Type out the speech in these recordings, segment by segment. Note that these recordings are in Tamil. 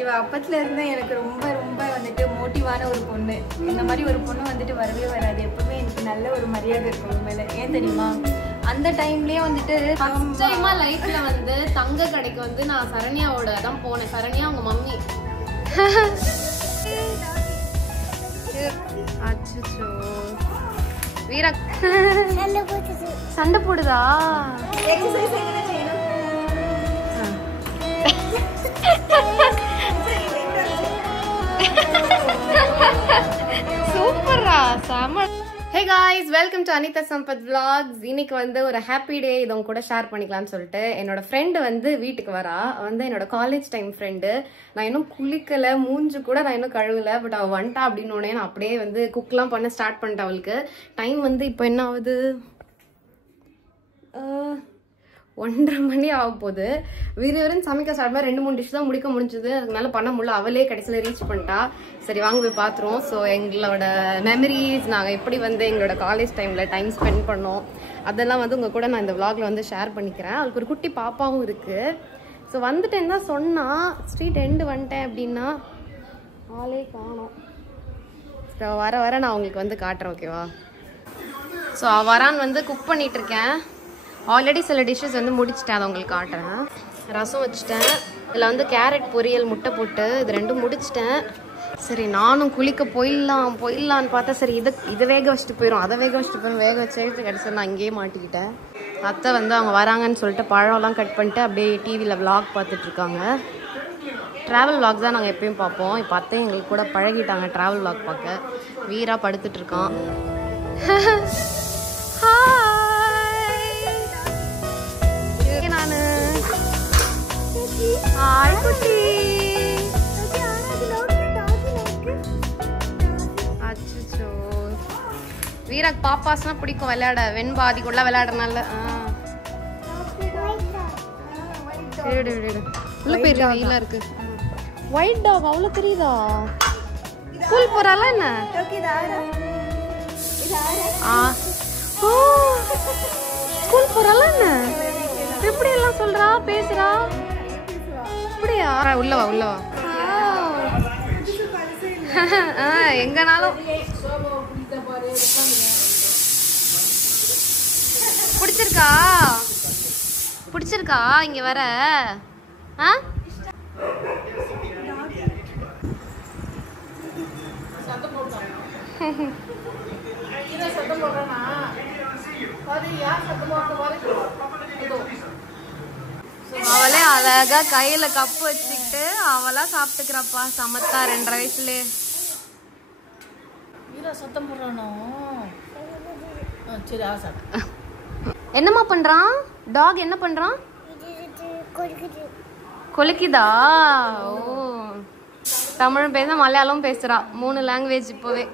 இவ அப்பத்துல இருந்தே எனக்கு ரொம்ப ரொம்ப வந்துட்டு மோட்டிவான ஒரு பொண்ணு. இந்த மாதிரி ஒரு பொண்ணு வந்துட்டு வரவே வராது. எப்பவுமே எனக்கு நல்ல ஒரு மரியாதை இருக்கும் மேல. ஏன் தெரியுமா, அந்த டைம்லயே வந்துட்டு ஃபர்ஸ்ட் டைமா லைஃப்ல வந்து தங்க கடைக்கு வந்து நான் சரண்யாவோட தான் போனேன். சரண்யா அவங்க மம்மி. அச்சோ வீரா சண்டை போடுதா? எக்ஸசைஸ் எங்க செய்யணும்? சூப்பரா செம. Hey guys, welcome to Anita Sampath Vlogs. இன்னைக்கு வந்து ஒரு ஹாப்பி டே இதை கூட ஷேர் பண்ணிக்கலாம்னு சொல்லிட்டு என்னோட ஃப்ரெண்டு வந்து வீட்டுக்கு வரா. வந்து என்னோட காலேஜ் டைம் ஃப்ரெண்டு. நான் இன்னும் குளிக்கல, மூஞ்சு கூட நான் இன்னும் கழுவல. பட் அவள் வந்துட்டா அப்படின்னு உடனே நான் அப்படியே வந்து குக்லாம் பண்ண ஸ்டார்ட் பண்ணிட்டேன். அவளுக்கு டைம் வந்து இப்போ என்ன ஆகுது, 1:30 மணி ஆக போகுது. வீரவரன் சமைக்க ஸ்டார்ட் பண்ண 2-3 டிஷ் தான் முடிக்க முடிஞ்சது. அதனால பண்ண முடியல. அவளே கடைசியில் ரீச் பண்ணிட்டா. சரி வாங்க போய் பார்த்துருவோம். ஸோ எங்களோட மெமரிஸ், நாங்கள் எப்படி வந்து எங்களோட காலேஜ் டைமில் டைம் ஸ்பெண்ட் பண்ணோம், அதெல்லாம் வந்து உங்கள் கூட நான் இந்த விளாகில் வந்து ஷேர் பண்ணிக்கிறேன். அவளுக்கு ஒரு குட்டி பாப்பாவும் இருக்குது. ஸோ வந்துட்டேன் தான் சொன்னால், ஸ்ட்ரீட் எண்டு வந்துட்டேன் அப்படின்னா ஆளே காணோம். ஸோ வர வர நான் உங்களுக்கு வந்து காட்டுறேன், ஓகேவா? ஸோ வரான் வந்து குக் பண்ணிகிட்ருக்கேன். ஆல்ரெடி சில டிஷ்ஷஸ் வந்து முடிச்சிட்டேன், அதை உங்களுக்கு காட்டுறேன். ரசம் வச்சுட்டேன். இதில் வந்து கேரட் பொரியல், முட்டை போட்டு இது ரெண்டும் முடிச்சிட்டேன். சரி நானும் குளிக்க போயிடலான்னு பார்த்தா, சரி இதை வேக வச்சுட்டு போயிடும், அதை வேக வச்சுட்டு போயிடும். வேக வச்சு கிடச்சி நான் அங்கேயே மாட்டிக்கிட்டேன். அத்தை வந்து அவங்க வராங்கன்னு சொல்லிட்டு பழம்லாம் கட் பண்ணிட்டு அப்படியே டிவியில் விளாக் பார்த்துட்ருக்காங்க. ட்ராவல் விளாக் தான் நாங்கள் எப்பயும் பார்ப்போம். இப்போ அத்தை எங்களுக்கு கூட பழகிட்டாங்க ட்ராவல் விளாக் பார்க்க. வீரா படுத்துட்ருக்கான். அச்சோ வீராக்கு பாப்பாஸ்னா பிடிக்கும் விளையாட. வெண்பாதிக்குள்ள விளையாடுறனால உள்ள போயிரு. வெயிலா இருக்கு. ஒயிட் டாக் அவ்வளோ தெரியுதா? ஸ்கூல் போறாளா என்ன? ஸ்கூல் போறாளா என்ன? எப்படி எல்லாம் சொல்றா, பேசுறா? அப்படியா? உள்ளவா உள்ளவா. எங்கனாலும் பிடிச்சிருக்கா இங்க வர? அவளே அழகா கையில கப்பு வச்சுக்கிட்டு அவளா சாப்பிட்டுக்கிறப்பா. சமத்தா 2.5 வயசுலயே. என்னம்மா பண்றான் டாக்? என்ன பண்றான்? கொலுக்குதா? ஓ, தமிழும் பேச மலையாளம் பேசுறா. 3 லாங்குவேஜ் இப்போவே.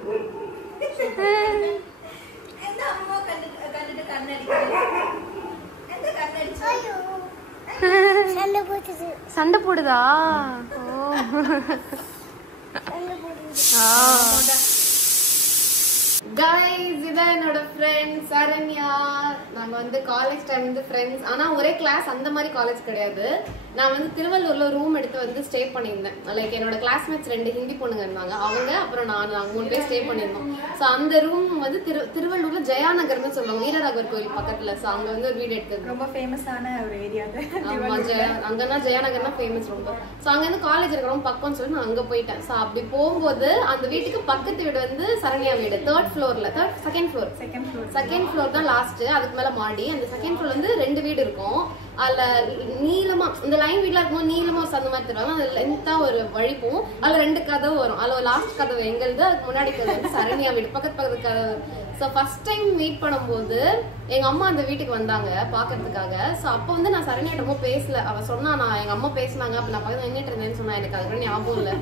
சண்டை போடுதா? கைஸ், இதான் என்னோட ஃப்ரெண்ட் சரண்யா. நாங்க வந்து காலேஜ் டைம் வந்து ஃப்ரெண்ட்ஸ். ஆனா ஒரே கிளாஸ் அந்த மாதிரி காலேஜ் கிடையாது. நான் வந்து திருவள்ளூர்ல ரூம் எடுத்து வந்து ஸ்டே பண்ணியிருந்தேன். லைக் என்னோட கிளாஸ்மேட்ஸ் 2 ஹிந்தி பொண்ணுங்க இருந்தாங்க. அவங்க அப்புறம் நாங்க 3 பேர் ஸ்டே பண்ணியிருந்தோம். ஸோ அந்த ரூம் வந்து திருவள்ளூர்ல ஜெயாநகர்னு சொல்லுவாங்க, வீரராகவர் கோயில் பக்கத்துல. ஸோ அங்க வந்து ஒரு வீடு எடுத்தது. ரொம்ப ஃபேமஸான ஒரு ஏரியா. அங்கன்னா ஜெயாநகர்னா ஃபேமஸ் ரொம்ப. ஸோ அங்க இருந்து காலேஜ் இருக்கிறவங்க பக்கம்னு சொல்லி நான் அங்க போயிட்டேன். ஸோ அப்படி போகும்போது அந்த வீட்டுக்கு பக்கத்து வீடு வந்து சரண்யா வீடு. செகண்ட் ஃப்ளோர் தான் லாஸ்ட். அதுக்கு மேல மாடி. அந்த செகண்ட் ஃப்ளோர் வந்து 2 வீடு இருக்கும். அதுல நீளமா இந்த லைன் வீட்ல இருக்கும்போது நீளமா அந்த மாதிரி தருவாங்க. அது லென்த்தா ஒரு வழி போகும். அதுல 2 கதவு வரும். அதுல லாஸ்ட் கதவு எங்களுது, அதுக்கு முன்னாடி கதவு சரண்யா வீடு. பக்கத்து கதவு. ஸோ ஃபர்ஸ்ட் டைம் மீட் பண்ணும்போது எங்க அம்மா அந்த வீட்டுக்கு வந்தாங்க பாக்குறதுக்காக. ஸோ அப்போ வந்து நான் சரண்யாட்டமோ பேசல. அவ சொன்னா நான் எங்க அம்மா பேசினாங்க, அப்ப நான் பக்கத்துல நின்றுட்டு இருந்தேன்னு சொன்னா. எனக்கு அதுக்கு ஞாபகம் இல்லை.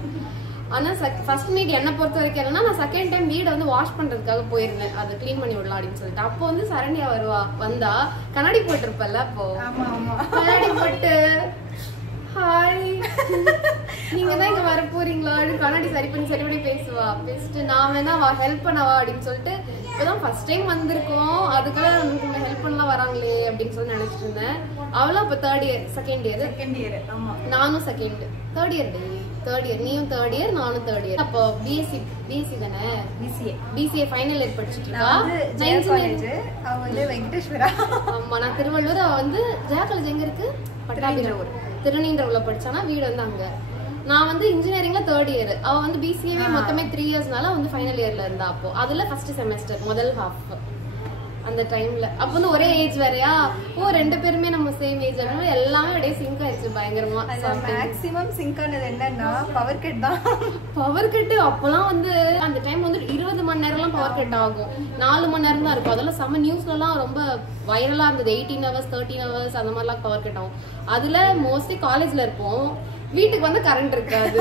ஆனா ஃபர்ஸ்ட் மீட் என்ன பொறுத்த வரைக்கும் என்னன்னா, நான் செகண்ட் டைம் வீடை வந்து வாஷ் பண்றதுக்காக போயிருந்தேன், அதை கிளீன் பண்ணி விடலாம் அப்படின்னு சொல்லிட்டு. அப்போ வந்து சரண்யா வந்தா கண்ணாடி போட்டு இருப்பல. அப்போ கண்ணாடி போட்டு ஹாய் நீங்க தான் இங்க வர போறீங்களா கண்ணாடி சரி பண்ணி பேசுவா. பேசிட்டு நான் வேணா ஹெல்ப் பண்ணவா அப்படின்னு சொல்லிட்டு, இப்பதான் ஃபர்ஸ்ட் டைம் வந்திருக்கோம், அதுக்குள்ள ஹெல்ப் பண்ணலாம் வராங்களே அப்படின்னு சொல்லி நினைச்சிட்டு இருந்தேன். அவளும் அப்ப செகண்ட் இயர். ஆமா நானும் second, third year. Third year, நீயும் தேர்ட் இயர், நானும் தேர்ட் இயர். அப்போ பிஎஸ்சி தானே? பிசிஏ ஃபைனல் இயர் படிச்சுட்டு இருக்கா. அவ வந்து வெங்கடேஸ்வரா. ஆமா, நான் திருவள்ளூர். அவ வந்து ஜெயா காலேஜ் எங்க இருக்கு? பட்டாபிராமூர், திருநீன்றவுல படிச்சானா, வீடு வந்து அங்க. நான் வந்து இன்ஜினியரிங்ல தேர்ட் இயர், அவ வந்து பிசிஏவே மொத்தமே 3 இயர்ஸ்னால வந்து ஃபைனல் இயர்ல இருந்தா. அப்போ அதுல ஃபர்ஸ்ட் செமஸ்டர் முதல் ஹாஃப் அந்த டைம்ல. அப்ப வந்து ஒரே ஏஜ் வேறையா, ரெண்டு பேருமே நம்ம சேம் ஏஜ், எல்லாமே அப்படியே சிங்க் ஆயிடுச்சு பயங்கரமா. மேக்ஸிமம் சிங்க் ஆனது என்னன்னா பவர் கட் தான். பவர் கட் அப்பெல்லாம் வந்து அந்த டைம் வந்து 20 மணி நேரம்லாம் பவர் கட் ஆகும், 4 மணி நேரம் தான் இருக்கும். அதெல்லாம் செம்ம நியூஸ்ல எல்லாம் ரொம்ப வைரலா இருந்தது. 18 hours 13 hours அந்த மாதிரிலாம் பவர் கட் ஆகும். அதுல மோஸ்ட்லி காலேஜ்ல இருப்போம், வீட்டுக்கு வந்து கரண்ட் இருக்காது.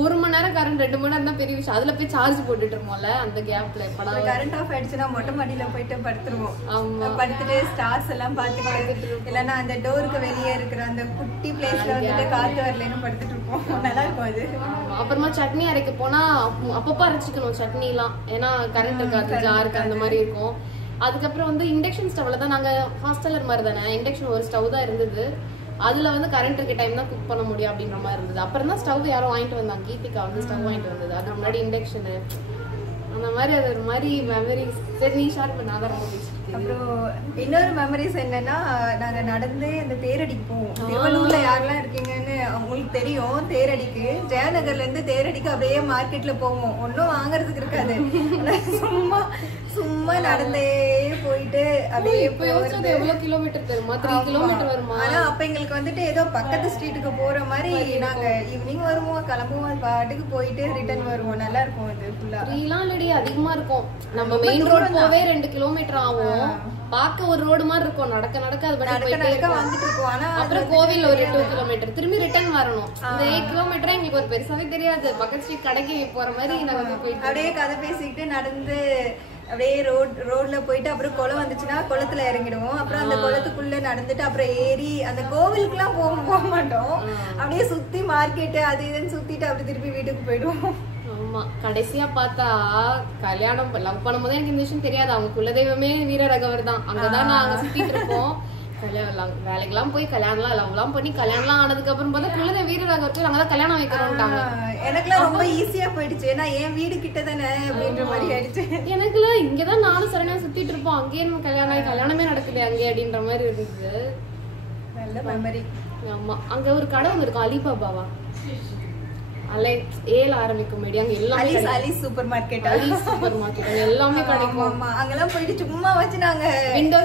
1 மணி நேரம் கரண்ட், 2 மணி நேரம் தான் பெரிய விஷயம். அதுல போய் சார்ஜ் போட்டுட்டு இருப்போம்ல அந்த கேப்ல. கரண்ட் ஆஃப் ஆயிடுச்சுன்னா மொட்டை மாடியில போயிட்டு படுத்துருவோம். படுத்துட்டு ஸ்டார்ஸ் எல்லாம் பாத்துட்டு, இல்லன்னா அந்த டோருக்கு வெளியே இருக்கிற அந்த குட்டி பிளேஸ்ல வந்துட்டு காத்து வரலன்னு படுத்துட்டு இருப்போம். நல்லா இருக்கும் அது. அப்புறமா சட்னி அரைக்க போனா அப்பப்ப அரைச்சிக்கணும் சட்னி எல்லாம், ஏன்னா கரண்ட் இருக்காது, ஜாருக்கு அந்த மாதிரி இருக்கும். அதுக்கப்புறம் வந்து இண்டக்ஷன் ஸ்டவ்ல தான், நாங்க ஹாஸ்டலர் மாதிரி தானே, இண்டக்ஷன் ஒரு ஸ்டவ் தான் இருந்தது. அதுல வந்து கரண்ட் இருக்க டைம் தான் குக் பண்ண முடியும் அப்படின்ற மாதிரி இருந்தது. அப்புறம் தான் ஸ்டவ் யாரும் வாங்கிட்டு வந்தாங்க, கீதிகா வந்து ஸ்டவ் வாங்கிட்டு வந்தது. அதுக்கு முன்னாடி இண்டக்ஷனு அந்த மாதிரி. அது ஒரு மாதிரி மெமரிஸ். சரி, நீ ஷேர் பண்ண. அதான் ரொம்ப பேசிட்டு. அப்புறம் இன்னொரு மெமரிஸ் என்னன்னா, நாங்க நடந்து இந்த தேரடிக்கு போவோம். திருவள்ளூர்ல யாரெல்லாம் இருக்கீங்கன்னு உங்களுக்கு தெரியும். தேரடிக்கு ஜெயநகர்ல இருந்து தேரடிக்கு அப்படியே மார்க்கெட்ல போவோம். ஒன்னும் வாங்குறதுக்கு இருக்காது, சும்மா சும்மா நடந்தே போயிட்டு அப்படியே. எவ்வளவு கிலோமீட்டர் தெரியுமா? 3 கிலோமீட்டர் வருமா? ஆனா அப்ப எங்களுக்கு வந்துட்டு ஏதோ பக்கத்து ஸ்ட்ரீட்டுக்கு போற மாதிரி. நாங்க ஈவினிங் வருவோம், கிளம்புவோம், பாட்டுக்கு போயிட்டு ரிட்டர்ன் வருவோம். நல்லா இருக்கும் அது. ஃபுல்லா ஃப்ரீலாம் இல்லடி, அதிகமா இருக்கும். நம்ம மெயின் ரோட் போவே 2 கிலோமீட்டர் ஆகும். பாக்க ஒரு ரோடு மாதிரி இருக்கும், நடக்க நடக்க அது போயிட்டு வந்துட்டு இருக்கோம். ஆனா அப்புறம் கோவில் ஒரு 2 கிலோமீட்டர் திரும்பி ரிட்டர்ன் வரணும். இந்த 8 கிலோமீட்டர் எங்களுக்கு ஒரு பெருசாவே தெரியாது. பக்கத்து ஸ்ட்ரீட் கடைக்கு போற மாதிரி நாங்க போயிட்டு அப்படியே கதை பேசிக்கிட்டு நடந்து அப்படியே ரோட்ல போயிட்டு, அப்புறம் குளம் வந்துச்சுன்னா குளத்துல இறங்கிடுவோம். அப்புறம் அந்த குளத்துக்குள்ள நடந்துட்டு அப்புறம் ஏறி அந்த கோவிலுக்கு எல்லாம் போக மாட்டோம். அப்படியே சுத்தி மார்க்கெட்டு அது இதுன்னு சுத்திட்டு அப்படி திருப்பி வீட்டுக்கு போயிடுவோம். ஆமா, கடைசியா பார்த்தா கல்யாணம் லவ் பண்ணும்போது எனக்கு இந்த விஷயம் தெரியாது. அவங்க குலதெய்வமே வீரராகவர் தான். அங்கதான் நாங்க சுத்திட்டு இருப்போம். வேலைக்கெல்லாம் போய் கல்யாணம் எல்லாம் பண்ணி கல்யாணம் ஆனதுக்கு அப்புறம் பார்த்தா குலதெய்வ வீரராகவர் போய் அங்கதான் கல்யாணம் வைக்கிறோம்ட்டாங்க. எனக்குலாம் ரொம்ப ஈஸியா போயிடுச்சு, ஏன்னா என் வீடு கிட்ட தானே அப்படின்ற மாதிரி ஆயிடுச்சு. எனக்குலாம் இங்கதான் நானும் சரணியா சுத்திட்டு இருப்போம், அங்கேயே நம்ம கல்யாணமே நடக்குது அங்கே அப்படின்ற மாதிரி இருந்துச்சு. நல்ல மெமரி. ஆமா, அங்க ஒரு கடை ஒன்று இருக்கும், அலிபாபாவா ஏல ஆரம்பிக்கும். அலிஸ் சூப்பர் மார்க்கெட் எல்லாமே கிடைக்கும். அங்கெல்லாம் போயிட்டு சும்மா வச்சு நாங்க விண்டோ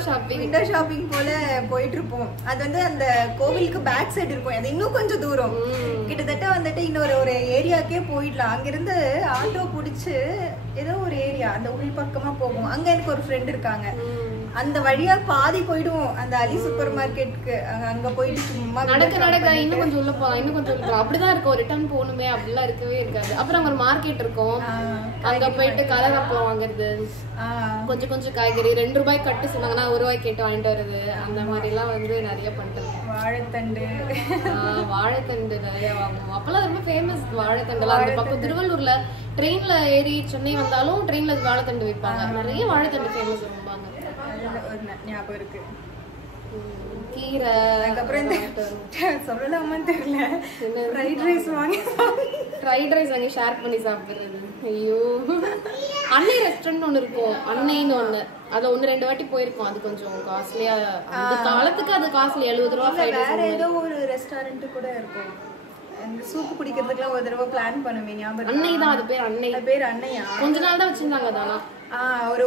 ஷாப்பிங் போல போயிட்டு இருப்போம். அது வந்து அந்த கோவிலுக்கு பேக் சைடு இருக்கும், அது இன்னும் கொஞ்சம் தூரம். கிட்டத்தட்ட வந்துட்டு இன்னொரு ஒரு ஏரியாக்கே போயிடலாம். அங்கிருந்து ஆட்டோ பிடிச்சு ஏதோ ஒரு ஏரியா அந்த உள் பக்கமா போகும். அங்க எனக்கு ஒரு ஃப்ரெண்ட் இருக்காங்க, அந்த வழியா பாதி போயிடுவோம் அந்த அலி சூப்பர் மார்க்கெட்டுக்கு. அங்க போயிட்டு சும்மா நடக்க இன்னும் கொஞ்சம் உள்ள போகலாம், இன்னும் கொஞ்சம் உள்ள போகலாம். அப்படிதான் இருக்கும், ரிட்டர்ன் போகணுமே அப்படிலாம் இருக்கவே இருக்காது. அப்புறம் அங்க ஒரு மார்க்கெட் இருக்கும், அங்க போயிட்டு கலர் அப்பளம் வாங்குறது, கொஞ்சம் கொஞ்சம் காய்கறி 2 ரூபாய் கட்டு சொன்னாங்கன்னா 1 ரூபாய் கேட்டு வாங்கிட்டு வருது. அந்த மாதிரி எல்லாம் வந்து நிறைய பண்றது. வாழைத்தண்டு நிறைய வாங்குவோம். அப்பெல்லாம் ரொம்ப ஃபேமஸ் வாழைத்தண்டுலாம். அந்த பக்கம் திருவள்ளூர்ல ட்ரெயின்ல ஏறி சென்னை வந்தாலும் ட்ரெயின்ல வாழைத்தண்டு விற்பாங்க. நிறைய வாழைத்தண்டு ஃபேமஸ் ரொம்ப ஞாபகம் இருக்கு. கீரை, அதுக்கப்புறம் சொல்லலாமான்னு தெரியல, ஃப்ரைட் ரைஸ் வாங்கி ஷேர் பண்ணி சாப்பிடுறது. ஐயோ, அன்னை ரெஸ்டாரண்ட் ஒண்ணு இருக்கும், அன்னைன்னு ஒண்ணு. அதுல 1-2 வாட்டி போயிருக்கோம். அது கொஞ்சம் காஸ்ட்லியா, அந்த காலத்துக்கு அது காஸ்ட்லி, 70 ரூபா. வேற ஏதோ ஒரு ரெஸ்டாரண்ட் கூட இருக்கும், இந்த சூப் குடிக்கிறதுக்குலாம் ஒரு தடவை பிளான் பண்ணுவேன், ஞாபகம். அன்னை தான் அது பேர். அன்னையா? கொஞ்ச நாள் தான் வச்சிருந்தாங்க. அதானா ஒரு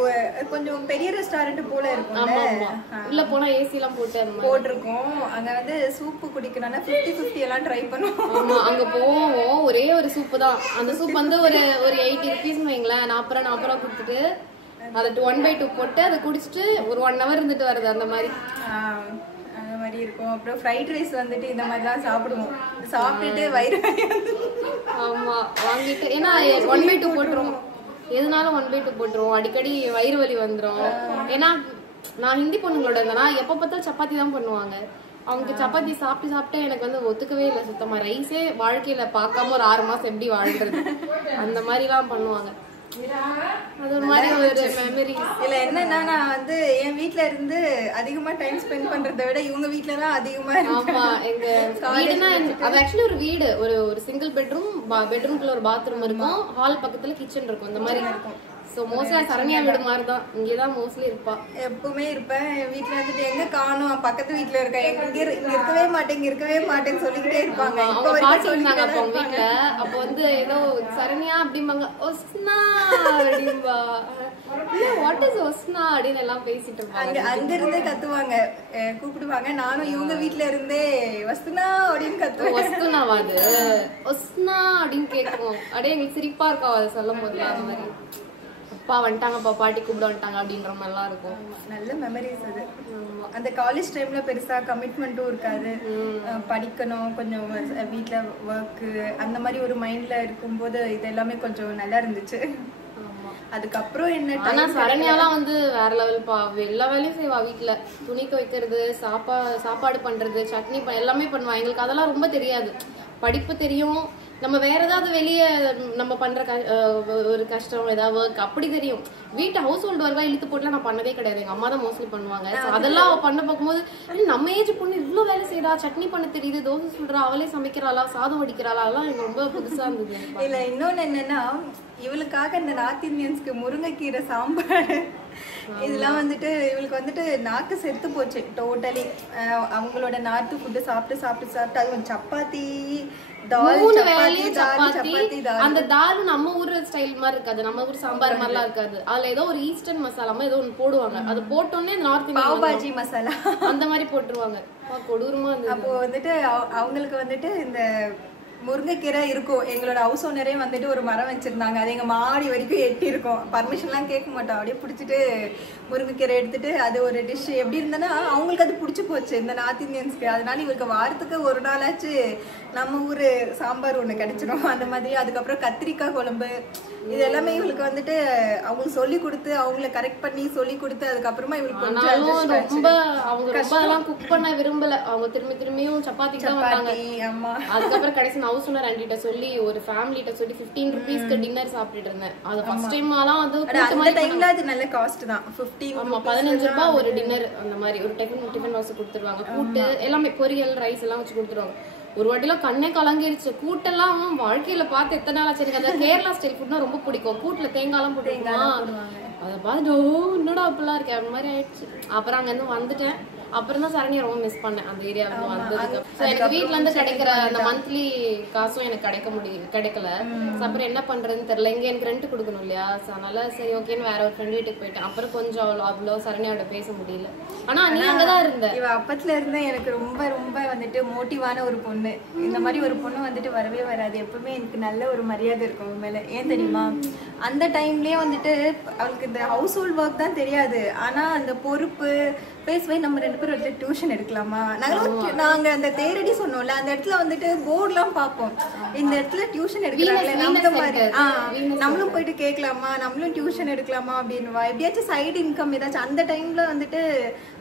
கொஞ்சம் பெரிய ரெஸ்டாரண்ட் போல இருக்கும், உள்ள போனா ஏசி எல்லாம் போட்டிருக்கோம். அங்க வந்து சூப் குடிக்கணும்னா 50-50 எல்லாம் ட்ரை பண்ணுவோம். அங்க போவோம், ஒரே ஒரு சூப் தான். அந்த சூப் வந்து ஒரு 80 rupees வைங்களேன், 40 ரூபா கொடுத்துட்டு அதை 1/2 போட்டு அதை குடிச்சிட்டு ஒரு 1 hour இருந்துட்டு வருது. அந்த மாதிரி இருக்கும். அப்புறம் ஃப்ரைட் ரைஸ் வந்துட்டு இந்த மாதிரி தான் சாப்பிடுவோம். சாப்பிட்டுட்டு வயிறு ஆமா வாங்கிட்டு, ஏன்னா 1/2 போட்டுருவோம். எதுனாலும் 1/2 போட்டுருவோம். அடிக்கடி வயிறு வலி வந்துடும். ஏன்னா நான் ஹிந்தி பொண்ணுங்களோட இருந்தேன்னா எப்ப பார்த்தாலும் சப்பாத்தி தான் பண்ணுவாங்க. அவங்க சப்பாத்தி சாப்பிட்டு எனக்கு வந்து ஒத்துக்கவே இல்லை சுத்தமா. ரைஸே வாழ்க்கையில பார்க்காம ஒரு 6 மாசம் எப்படி வாழ்றது அந்த மாதிரி எல்லாம் பண்ணுவாங்க. அது ஒரு மாதிரி ஒரு மெமரி. இல்ல என்னன்னா நான் வந்து என் வீட்ல இருந்து அதிகமா டைம் ஸ்பெண்ட் பண்றதை விட இவங்க வீட்ல தான் அதிகமா ஆமா எங்க வீடுனா அது ஆக்சுவலி ஒரு வீடு, ஒரு சிங்கிள் பெட்ரூம்குள்ள ஒரு பாத்ரூம் இருக்கும், ஹால் பக்கத்துல கிச்சன் இருக்கும், இந்த மாதிரி இருக்கும். சோ மோஸ்ட்லி சரண்யா வீடு மாதிரி தான், இங்கதான் மோஸ்ட்லி இருப்பா. எப்பவுமே இருப்பேன். என் வீட்ல வந்துட்டு எங்க காணும், பக்கத்து வீட்ல இருக்க, இங்க இருக்கவே மாட்டேன்னு சொல்லிக்கிட்டே இருப்பாங்க. அவங்க பாட்டு இருந்தாங்க அப்ப அவங்க வீட்ல. அப்ப வந்து ஏதோ சரண்யா அப்படிம்பாங்க, ஒஸ்னா அப்படின்பா, வாட் இஸ் ஒஸ்னா அப்படின்னு எல்லாம் பேசிட்டு இருப்பாங்க. அங்க இருந்தே கத்துவாங்க, கூப்பிடுவாங்க. நானும் இவங்க வீட்ல இருந்தே வஸ்துனா அப்படின்னு கத்துவேன். ஒஸ்துனாவா அது ஒஸ்னா அப்படின்னு கேட்கும். அப்படியே எங்களுக்கு சிரிப்பா இருக்கா அதை சொல்லும் போது. அந்த மாதிரி அப்பா வந்துட்டாங்கப்பா, பாட்டி கூப்பிட வந்துட்டாங்க அப்படின்ற மாதிரிலாம் இருக்கும். நல்ல மெமரிஸ் அது. அந்த காலேஜ் டைம்ல பெருசா கமிட்மெண்ட்டும் இருக்காது, படிக்கணும், கொஞ்சம் வீட்ல ஒர்க்கு அந்த மாதிரி ஒரு மைண்ட்ல இருக்கும்போது இது எல்லாமே கொஞ்சம் நல்லா இருந்துச்சு. அதுக்கப்புறம் என்ன, ஆனா சரண்யாலாம் வந்து வேற லெவல்ப்பா. எல்லா வேலையும் செய்வா வீட்டுல. துணி துவைக்கிறது, சாப்பாடு பண்றது, சட்னி எல்லாமே பண்ணுவா. எங்களுக்கு அதெல்லாம் ரொம்ப தெரியாது. படிப்பு தெரியும், நம்ம வேற ஏதாவது வெளியே நம்ம பண்ற ஒரு கஷ்டம் ஏதாவது ஒர்க் அப்படி தெரியும். வீட்டு ஹவுஸ் ஹோல்டு ஒர்க்கா இழுத்து போட்டுலாம் நான் பண்ணதே கிடையாது. எங்க அம்மா தான் மோஸ்ட்லி பண்ணுவாங்க. அதெல்லாம் பண்ண பார்க்கும்போது நம்ம ஏஜ் பொண்ணு இவ்வளவு வேலை செய்யறா, சட்னி பண்ண தெரியுது, தோசை சுடுறா, அவளே சமைக்கிறாளா, சாதம் வடிக்கிறாளா, அதெல்லாம் எனக்கு ரொம்ப புதுசா இருந்தது. இல்ல இன்னொன்னு என்னன்னா, இவளுக்காக இந்த நார்த் இந்தியன்ஸ்க்கு முருங்கைக்கீரை சாம்பார் இதெல்லாம் வந்துட்டு இவளுக்கு வந்துட்டு நாக்கு செத்து போச்சு டோட்டலி. அவங்களோட நார்த்து ஃபுட்டு சாப்பிட்டு அது சப்பாத்தி அந்த தால் நம்ம ஊர் ஸ்டைல் மாதிரி இருக்காது, நம்ம ஊர் சாம்பார் மாதிரிலாம் இருக்காது. அதுல ஏதோ ஒரு ஈஸ்டர்ன் மசாலா ஏதோ ஒண்ணு போடுவாங்க. அது போட்டோன்னே நார்த் பாவ் பாஜி மசாலா அந்த மாதிரி போட்டுருவாங்க. கொடூரமா இருந்தது. அப்போ வந்துட்டு அவங்களுக்கு வந்துட்டு இந்த முருங்கைக்கீரை இருக்கும். எங்களோட ஹவுஸ் ஓனரே வந்துட்டு ஒரு மரம் வச்சிருந்தாங்க, அது எங்க மாடி வரைக்கும் எட்டி இருக்கும். பர்மிஷன்லாம் கேட்க மாட்டோம், அப்படியே பிடிச்சிட்டு முருங்கைக்கீரை எடுத்துட்டு அது ஒரு டிஷ் எப்படி இருந்ததுன்னா அவங்களுக்கு அது பிடிச்சி போச்சு இந்த நார்த் இந்தியன்ஸ்க்கு. அதனால இவருக்கு வாரத்துக்கு ஒரு நாளாச்சு நம்ம ஊரு சாம்பார் ஒண்ணு கிடைச்சிடும் அந்த மாதிரி. அதுக்கப்புறம் கத்திரிக்காய் குழம்பு இது எல்லாமே இவளுக்கு வந்துட்டு அவங்களுக்கு சொல்லி கொடுத்து, அவங்கள கரெக்ட் பண்ணி சொல்லி கொடுத்து, அதுக்கப்புறமா இவளுக்கு ரொம்ப அவங்க அதெல்லாம் குக் பண்ண விரும்பல. அவங்க திரும்பியும் சப்பாத்தி தான் வந்தாங்க. அதுக்கப்புறம் கடைசி ஹவுஸ் ஓனர் ஆண்டிட்ட சொல்லி ஒரு ஃபேமிலிட்ட சொல்லி 15 ரூபீஸ்க்கு டின்னர் சாப்பிட்டுட்டு இருந்தேன். அது ஃபர்ஸ்ட் டைம்லாம் வந்து அந்த டைம்ல அது நல்ல காஸ்ட் தான். 15 ரூபாய் ஒரு டின்னர். அந்த மாதிரி ஒரு டிஃபன் பாக்ஸ் கொடுத்துருவாங்க. கூட்டு எல்லாமே, பொரியல், ரைஸ் எல்லாம் வச்சு கொடுத்துருவாங்க. ஒரு வாட்டிலாம் கண்ணே கலங்கிருச்சு. கூட்டெல்லாம் வாழ்க்கையில பார்த்து எத்தனை நாள் ஆச்சு. எனக்கு அந்த கேரளா ஸ்டைல் ஃபுட்னா ரொம்ப பிடிக்கும். கூட்டுல தேங்காய் எல்லாம் போட்டுருவாங்க. அதை பார்த்து என்னடா அப்படிலாம் இருக்கேன் அந்த மாதிரி ஆயிடுச்சு. அப்புறம் அங்க இருந்து வந்துட்டேன். அப்புறம் தான் சரண்யா ரொம்ப மிஸ் பண்ணேன் அந்த ஏரியாவுக்கு வந்ததுக்கு. எனக்கு வீட்டுல இருந்து கிடைக்கிற அந்த மந்த்லி காசும் எனக்கு கிடைக்கல. அப்புறம் என்ன பண்றதுன்னு தெரியல. இங்க எனக்கு ரெண்ட் கொடுக்கணும் இல்லையா, அதனால சரி ஓகேன்னு வேற ஒரு ஃப்ரெண்ட் வீட்டுக்கு போயிட்டேன். அப்புறம் கொஞ்சம் அவ்வளோ சரண்யாவோட பேச முடியல. ஆனா நீ அங்கதான் இருந்த. இவ அப்பத்துல இருந்து எனக்கு ரொம்ப ரொம்ப வந்துட்டு மோட்டிவான ஒரு பொண்ணு. இந்த மாதிரி ஒரு பொண்ணு வந்துட்டு வரவே வராது. எப்பவுமே எனக்கு நல்ல ஒரு மரியாதை இருக்கும் உங்க மேல. ஏன் தெரியுமா, அந்த டைம்லயே வந்துட்டு அவளுக்கு இந்த ஹவுஸ் ஹோல்ட் ஒர்க் தான் தெரியாது. ஆனா அந்த பொறுப்பு பேசுவே, நம்ம 2 பேரும் இடத்துல டியூஷன் எடுக்கலாமா, நாங்க அந்த தேரடி சொன்னோம்ல, அந்த இடத்துல வந்துட்டு போர்ட்லாம் பார்ப்போம், இந்த இடத்துல டியூஷன் எடுக்கிறாங்களே நம்ம மாதிரி, நம்மளும் போயிட்டு கேட்கலாமா, நம்மளும் டியூஷன் எடுக்கலாமா அப்படின்னுவா. எப்படியாச்சும் சைடு இன்கம் ஏதாச்சும். அந்த டைம்ல வந்துட்டு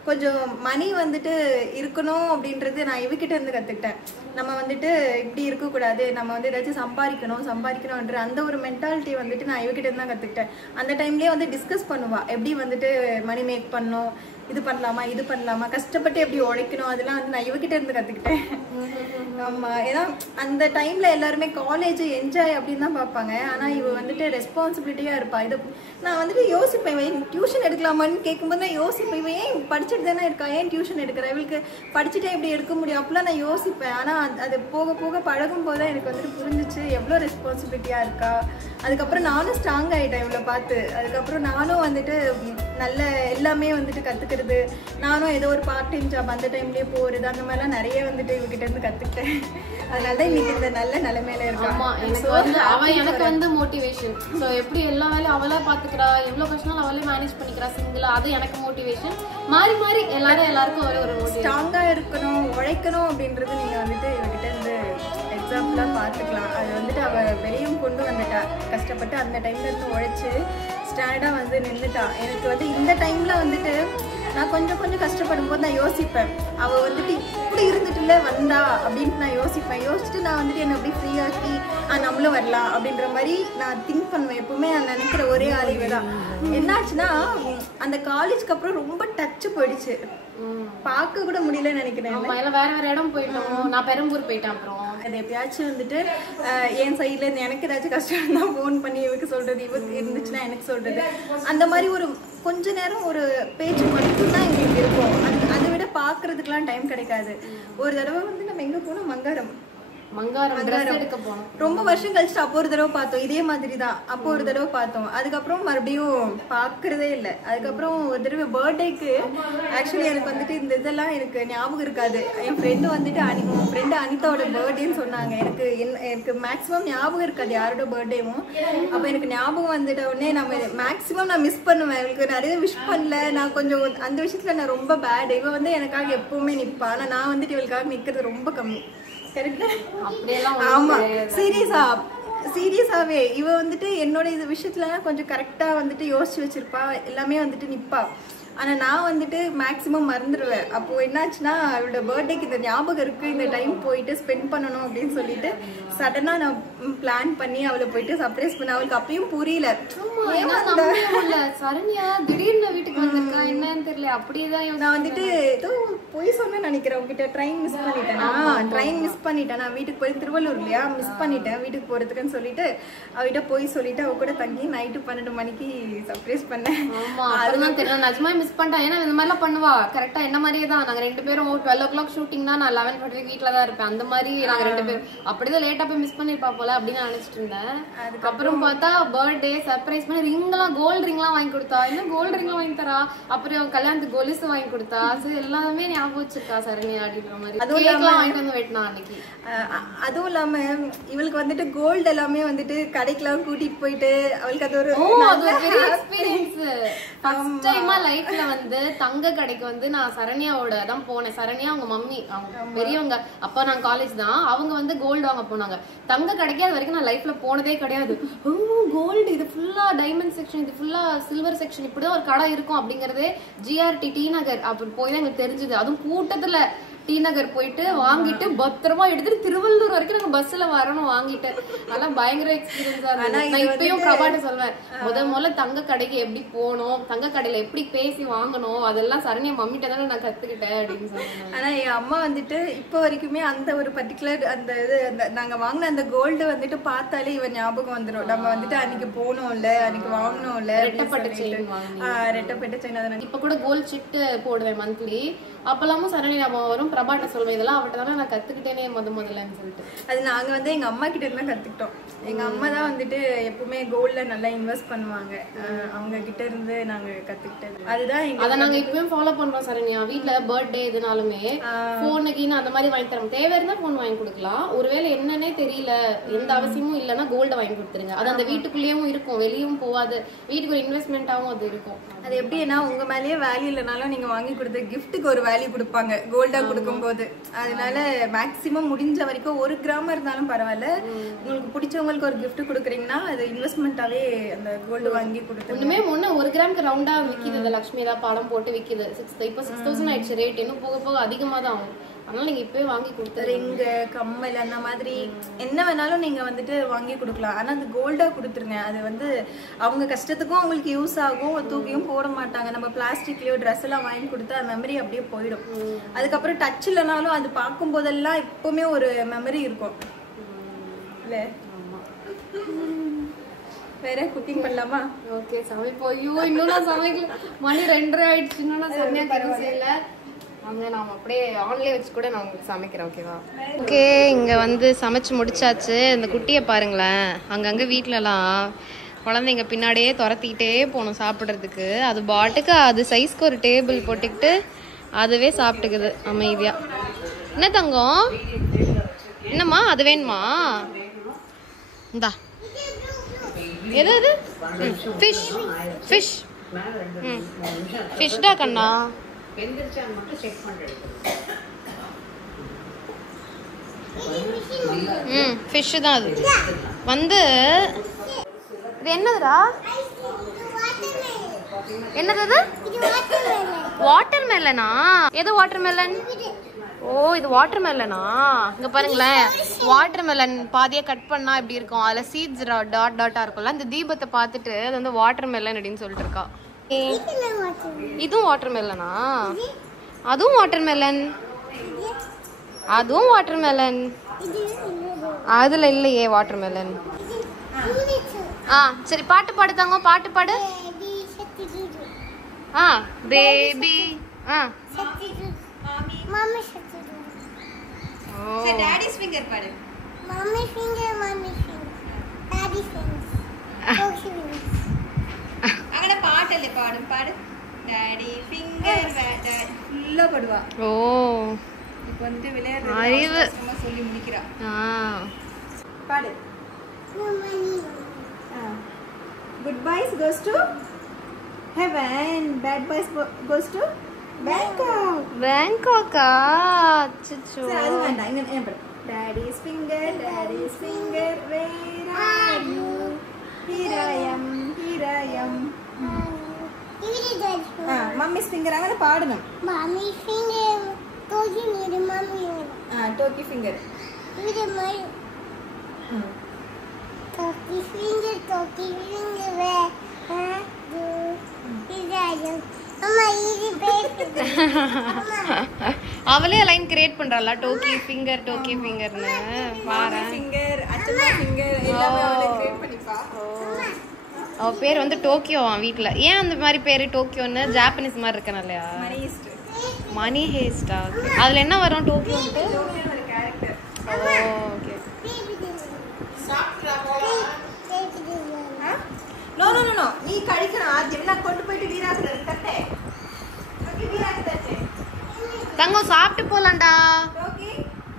கொஞ்சம் மணி வந்துட்டு இருக்கணும் அப்படின்றது நான் இவகிட்ட இருந்து கத்துக்கிட்டேன். நம்ம வந்துட்டு இப்படி இருக்கக்கூடாது, நம்ம வந்து ஏதாச்சும் சம்பாதிக்கணும்ன்ற அந்த ஒரு மென்டாலிட்டி வந்துட்டு நான் இவகிட்ட இருந்து தான் கத்துக்கிட்டேன். அந்த டைம்லயே வந்து டிஸ்கஸ் பண்ணுவா, எப்படி வந்துட்டு மணி மேக் பண்ணணும், இது பண்ணலாமா, கஷ்டப்பட்டு எப்படி உழைக்கணும், அதெல்லாம் வந்து நான் இவகிட்ட இருந்து கத்துக்கிட்டேன். ஆமா, ஏன்னா அந்த டைம்ல எல்லாருமே காலேஜ் என்ஜாய் அப்படின்னு தான் பார்ப்பாங்க. ஆனா இவ வந்துட்டு ரெஸ்பான்சிபிலிட்டியா இருப்பா. இது நான் வந்துட்டு யோசிப்பேன், டியூஷன் எடுக்கலாமான்னு கேட்கும்போது நான் யோசிப்பேன், இவன் ஏன் படிச்சுட்டு தானே இருக்கா, ஏன் டியூஷன் எடுக்கிறா, இவளுக்கு படிச்சுட்டே எப்படி எடுக்க முடியும் அப்படிலாம் நான் யோசிப்பேன். ஆனா அது போக போக பழகும் போது எனக்கு வந்துட்டு புரிஞ்சிச்சு எவ்வளோ ரெஸ்பான்சிபிலிட்டியா இருக்கா. அதுக்கப்புறம் நானும் ஸ்ட்ராங் ஆயிட்டேன் இவளை பார்த்து. அதுக்கப்புறம் நானும் வந்துட்டு நல்ல எல்லாமே வந்துட்டு கத்துக்கிறது, நானும் ஏதோ ஒரு பார்ட் டைம் ஜாப் அந்த டைம்லயே போறது, அந்த மாதிரிலாம் நிறைய வந்துட்டு இவகிட்ட இருந்து கத்துக்கிட்டேன். அதனாலதான் இன்னைக்கு இந்த நல்ல நிலைமையில இருக்கா. எனக்கு வந்து மோட்டிவேஷன். சோ எப்படி எல்லா வேலையும் அவளே பாத்துக்கிறா, எவ்வளவு கஷ்டம் அவளே மேனேஜ் பண்ணிக்கிறா சிங்கிளா, அது எனக்கு மோட்டிவேஷன். மாறி எல்லாருக்கும் ஒரு ஸ்ட்ராங்கா இருக்கணும், உழைக்கணும் அப்படின்றது நீங்க வந்துட்டு இவகிட்ட இருந்து எக்ஸாம்பிளா பாத்துக்கலாம். அது வந்துட்டு அவ வெளியும் கொண்டு வந்துட்டா, கஷ்டப்பட்டு அந்த டைம்ல இருந்து உழைச்சு ஸ்டாண்டர்டா வந்து நின்றுட்டா. எனக்கு வந்து இந்த டைம்ல வந்துட்டு நான் கொஞ்சம் கஷ்டப்படும் போது நான் யோசிப்பேன், அவள் வந்துட்டு இப்படி இருந்துட்டுல வந்தா அப்படின்ட்டு நான் யோசிச்சுட்டு நான் வந்துட்டு என்னை அப்படி ஃப்ரீயாக்கி நம்மளும் வரலாம் அப்படின்ற மாதிரி நான் திங்க் பண்ணுவேன். எப்பவுமே நான் நினைக்கிற ஒரே ஆளிவே தான். என்னாச்சுன்னா அந்த காலேஜ்க்கு அப்புறம் ரொம்ப டச்சு போயிடுச்சு, பார்க்க கூட முடியலன்னு நினைக்கிறேன். வேற இடம் போயிட்டோம். நான் பெரம்பூர் போயிட்டேன். அப்புறம் அது எப்பயாச்சும் வந்துட்டு என் சைட்ல இருந்து எனக்கு ஏதாச்சும் கஷ்டம் இருந்தா ஃபோன் பண்ணி இவருக்கு சொல்றது, இவருக்கு இருந்துச்சுன்னா எனக்கு சொல்றது, அந்த மாதிரி ஒரு கொஞ்ச நேரம் ஒரு பேச்சு மட்டும்தான் எங்களுக்கு இருக்கும். அதை விட பாக்குறதுக்கெல்லாம் டைம் கிடைக்காது. ஒரு தடவை வந்து நம்ம எங்க போனோம், மங்காரம் எடுக்க போனோம். ரொம்ப வருஷம் கழிச்சுட்டு அப்போ ஒரு தடவை பார்த்தோம், இதே மாதிரி தான். அப்போ ஒரு தடவை பார்த்தோம், அதுக்கப்புறம் மறுபடியும் பாக்குறதே இல்லை. அதுக்கப்புறம் ஒரு தடவை பர்த்டேக்கு ஆக்சுவலி எனக்கு வந்துட்டு இந்த இதெல்லாம் எனக்கு ஞாபகம் இருக்காது. என் ஃப்ரெண்டு வந்துட்டு ஃப்ரெண்டு அனிதாவோட பர்த்டேன்னு சொன்னாங்க. எனக்கு மேக்ஸிமம் ஞாபகம் இருக்காது யாரோட பர்த்டேவும். அப்போ எனக்கு ஞாபகம் வந்துட்ட உடனே மேக்ஸிமம் நான் மிஸ் பண்ணுவேன். இவளுக்கு நிறைய விஷ் பண்ணல. நான் கொஞ்சம் அந்த விஷயத்துல நான் ரொம்ப பேட். இவ வந்து எனக்காக எப்பவுமே நிற்பா. ஆனா நான் வந்துட்டு இவளுக்காக நிக்கிறது ரொம்ப கம்மி. ஆமா, சீரியஸாவே இவ வந்துட்டு என்னோட இது விஷயத்துல கொஞ்சம் கரெக்டா வந்துட்டு யோசிச்சு வச்சிருப்பா, எல்லாமே வந்துட்டு நிப்பா. ஆனா நான் வந்துட்டு மேக்ஸிமம் மறந்துடுவேன். அப்போ என்னாச்சுன்னா அவளோட பர்த்டேக்கு இந்த ஞாபகம் இருக்கு, இந்த டைம் போயிட்டு ஸ்பெண்ட் பண்ணணும் அப்படின்னு சொல்லிட்டு சடனா நான் பிளான் பண்ணி அவளை போயிட்டு சர்ப்ரைஸ் பண்ண. அவளுக்கு அப்பயும் புரியல, சரண்யா திடீர்னு வீட்டுக்கு வந்திருக்கா என்னன்னு தெரியல. அப்படியேதான் நான் வந்துட்டு ஏதோ போய் சொன்னேன்னு நினைக்கிறேன் உங்ககிட்ட. ட்ரெயின் மிஸ் பண்ணிட்டேன். நான் வீட்டுக்கு போய் திருவள்ளூர் இல்லையா, மிஸ் பண்ணிட்டேன் வீட்டுக்கு போறதுக்குன்னு சொல்லிட்டு அவகிட்ட போய் சொல்லிட்டு அவ கூட தங்கி நைட்டு 12 மணிக்கு சர்ப்ரைஸ் பண்ணேன். அதுதான் தெரியல, நிஜமா மிஸ் பண்ணிட்டேன். ஏன்னா இந்த மாதிரிலாம் பண்ணுவா கரெக்டா என்ன மாதிரியே தான். நாங்க 2 பேரும் 12 o'clock ஷூட்டிங் தான், நான் 11:40 வீட்டுல தான் இருப்பேன். அந்த மாதிரி நாங்க 2 பேரும் அப்படிதான் லேட்டா போய் மிஸ் பண்ணிருப்பா போல அப்படின்னு நினைச்சிட்டு இருந்தேன். அதுக்கப்புறம் பார்த்தா பர்த்டே சர்ப்ரைஸ் பண்ணி கோல்டு ரிங்லாம் வாங்கி கொடுத்தா. இன்னும் கோல்டு ரிங்லாம் வாங்கி தரா. அப்புறம் கல்யாணத்துக்கு கொலுசு வாங்கி கொடுத்தா. எல்லாமே ஞாபகம் வச்சிருக்கா சரண்யா அப்படின்ற மாதிரி. அதுவும் வாங்கிட்டு வந்து வெட்டினா அன்னைக்கு. அதுவும் இல்லாம இவளுக்கு வந்துட்டு கோல்டு எல்லாமே வந்துட்டு கடைக்கெல்லாம் கூட்டிட்டு போயிட்டு அவளுக்கு அது ஒரு எக்ஸ்பீரியன்ஸ். ஃபர்ஸ்ட் டைமா லைஃப்ல வந்து தங்க கடைக்கு வந்து நான் சரண்யாவோட தான் போனேன். சரண்யா அவங்க மம்மி, அவங்க பெரியவங்க, அப்பா நான் காலேஜ் தான், அவங்க வந்து கோல்டு வாங்க போனாங்க. தங்க கடைக்கு அது வரைக்கும் நான் லைஃப்ல போனதே கிடையாது. கோல்டு இது ஃபுல்லா டைமண்ட் செக்ஷன், இது ஃபுல்லா சில்வர் செக்ஷன், இப்படிதான் ஒரு கடை இருக்கும் அப்படிங்கறதே ஜிஆர்டி டி நகர் அப்படி போய் தான் எனக்கு தெரிஞ்சது. அதுவும் கூட்டத்துல டி நகர் போயிட்டு வாங்கிட்டு பத்திரமா எடுத்துட்டு திருவள்ளூர் வரைக்கும் நாங்க பஸ்ல வரணும் வாங்கிட்டு. அதெல்லாம் பயங்கர எக்ஸ்பீரியன்ஸா இருந்தது. நான் இப்பயும் பிரபாட்ட சொல்வேன், முதல்ல தங்க கடைக்கு எப்படி போகணும், தங்க கடையில எப்படி பேசி வாங்கணும், அதெல்லாம் சரண்யா மம்மிட்ட தானே நான் கத்துக்கிட்டேன் அப்படின்னு சொன்னேன். ஆனா என் அம்மா வந்துட்டு இப்ப வரைக்குமே அந்த ஒரு பர்டிகுலர் அந்த இது நாங்க வாங்கின அந்த கோல்டு வந்துட்டு பார்த்தாலே இவன் ஞாபகம் வந்துடும். நம்ம வந்துட்டு அன்னைக்கு போனோம்ல, அன்னைக்கு வாங்கணும்ல, ரெட்டப்பட்ட செயின். இப்ப கூட கோல்டு சிட்டு போடுவேன் மந்த்லி. அப்பெல்லாமும் சரண்யா ஞாபகம் வரும். பிரபாட்ட சொல்வேன், இதெல்லாம் அவட்ட தானே நான் கத்துக்கிட்டேனே முதல்லன்னு சொல்லிட்டு. அது நாங்க வந்து எங்க அம்மா கிட்ட இருந்தா கத்துக்கிட்டோம். எங்க அம்மா தான் வந்துட்டு எப்பவுமே கோல்ட்ல நல்லா இன்வெஸ்ட் பண்ணுவாங்க. அவங்க கிட்ட இருந்து நாங்க கத்துக்கிட்டது. அதுதான் அதை நாங்க இப்பயும் ஃபாலோ பண்றோம் சரண்யா. வீட்டுல பர்த்டே எதுனாலுமே போனுக்கு அந்த மாதிரி வாங்கி தரோம். தேவை இருந்தா போன் வாங்கி கொடுக்கலாம். ஒருவேளை என்னன்னே தெரியல, எந்த அவசியமும் இல்லைன்னா கோல்ட வாங்கி கொடுத்துருங்க. அது அந்த வீட்டுக்குள்ளேயும் இருக்கும், வெளியும் போகாது, வீட்டுக்கு ஒரு இன்வெஸ்ட்மெண்டாவும் அது இருக்கும். அது எப்படின்னா உங்க மேலேயே வேல்யூ இல்லைனாலும் நீங்க வாங்கி கொடுத்த கிஃப்ட்டுக்கு ஒரு வேல்யூ கொடுப்பாங்க கோல்டா கொடுக்கும் போது. அதனால மேக்சிமம் முடிஞ்ச வரைக்கும் 1 கிராம் இருந்தாலும் பரவாயில்ல, உங்களுக்கு பிடிச்சவங்களுக்கு ஒரு கிஃப்ட் கொடுக்குறீங்கன்னா அது இன்வெஸ்ட்மெண்டாவே அந்த கோல்டு வாங்கி கொடுத்து. ஒண்ணுமே 1 கிராமுக்கு ரவுண்டா விக்குது. லட்சுமி ஏதாவது படம் போட்டு விக்குது. இப்போ 6000 ஆயிடுச்சு ரேட். இன்னும் போக போக அதிகமா தான் ஆகும். அதனால நீங்க இப்பவே வாங்கி கொடுத்து ரிங், கம்மல் அந்த மாதிரி என்ன வேணாலும் நீங்க வந்துட்டு வாங்கி கொடுக்கலாம். ஆனா அது கோல்டா கொடுத்துருங்க. அது வந்து அவங்க கஷ்டத்துக்கும் அவங்களுக்கு யூஸ் ஆகும், தூக்கியும் போட மாட்டாங்க. நம்ம பிளாஸ்டிக்லயோ ட்ரெஸ் எல்லாம் வாங்கி கொடுத்தா மெமரி அப்படியே போயிடும். அதுக்கப்புறம் டச் இல்லைனாலும் அது பார்க்கும் போதெல்லாம் எப்பவுமே ஒரு மெமரி இருக்கும் இல்ல. வேற குக்கிங் பண்ணலாமா? ஓகே, சமைப்போம். ஐயோ இன்னும் நான் சமைக்கல, மணி 2:30 ஆயிடுச்சு. இன்னும் நான் சமைக்க தெரியல. நான் அப்படியே ஆன்லைன் வச்சு கூட நான் உங்களுக்கு சமைக்கிறேன். ஓகேவா? ஓகே, இங்கே வந்து சமைச்சு முடிச்சாச்சு. இந்த குட்டியை பாருங்களேன், அங்கங்கே வீட்டிலலாம் குழந்தைங்க பின்னாடியே துரத்திக்கிட்டே போகணும் சாப்பிட்றதுக்கு. அது பாட்டுக்கு அது சைஸ்க்கு ஒரு டேபிள் போட்டுக்கிட்டு அதுவே சாப்பிட்டுக்குது அமைதியாக. என்ன தங்கம்? என்னம்மா அது வேணுமா? இந்தா எது அது? ஃபிஷ் ஃபிஷ் ஃபிஷ் டா கண்ணா. ஃபிஷ் தான் அது. வந்து இது என்னதுடா? என்னது வாட்டர் மெலனா? எது வாட்டர் மெலன்? ஓ இது வாட்டர் மெலனா? இங்க பாருங்களேன், வாட்டர் மெலன் பாதியா கட் பண்ணா இப்படி இருக்கும், அதுல சீட்ஸ் டாட் டாட்டா இருக்கும்ல. அந்த தீபத்தை பார்த்துட்டு அது வந்து வாட்டர் மெலன் அப்படின்னு சொல்லிட்டு இருக்கா. இதுவும் வாட்டர் மெலனா? அதுவும் வாட்டர் மெலன், அதுவும் வாட்டர் மெலன். அதுல இல்லையே வாட்டர் மெலன். சரி பாட்டு பாடுதாங்க, பாட்டு பாடு. Baby Mommy So daddy's finger padu. Mommy finger, daddy fingers. Cocky fingers. Agada paatalle paadu. Daddy finger, daddy fulla paduva. Oh. Ipo vandu vilayadhu arivu amma solli mudikira. Paadu. Good boys goes to heaven, bad boys goes to Bangkok. Chichu. Adu venda inga Daddy's finger, where are you? Here I am. Mommy's finger agana paadunum. Mommy's finger, toki needu mommy. Toki finger. Idu mai. Toki finger, where are you? Here I am. அவளே லைன் கிரியேட் பண்றாளா? டோக்கி ஃபிங்கர்னு பாரு. ஃபிங்கர் அச்சனா ஃபிங்கர் எல்லாமே அவளே கிரியேட் பண்ணிப்பா. அவ பேர் வந்து டோக்கியோ வீட்ல. ஏன் அந்த மாதிரி பேரு டோக்கியோன்னு? ஜாப்பனீஸ் மாதிரி இருக்கனாலயா? மணி ஹேஸ்டா? அதுல என்ன வரும் டோக்கியோன்ட்டு? டோக்கியோ ஒரு கரெக்டர். ஓகே. No. நீ கடிக்கணும். ஆதியம் நான் கொண்டு போயிட்டு வீராக்கு தட்டே. ஓகே வீராக்கு தட்டே. தங்கம் சாப்பிட்டு போலாம்டா. ஓகே.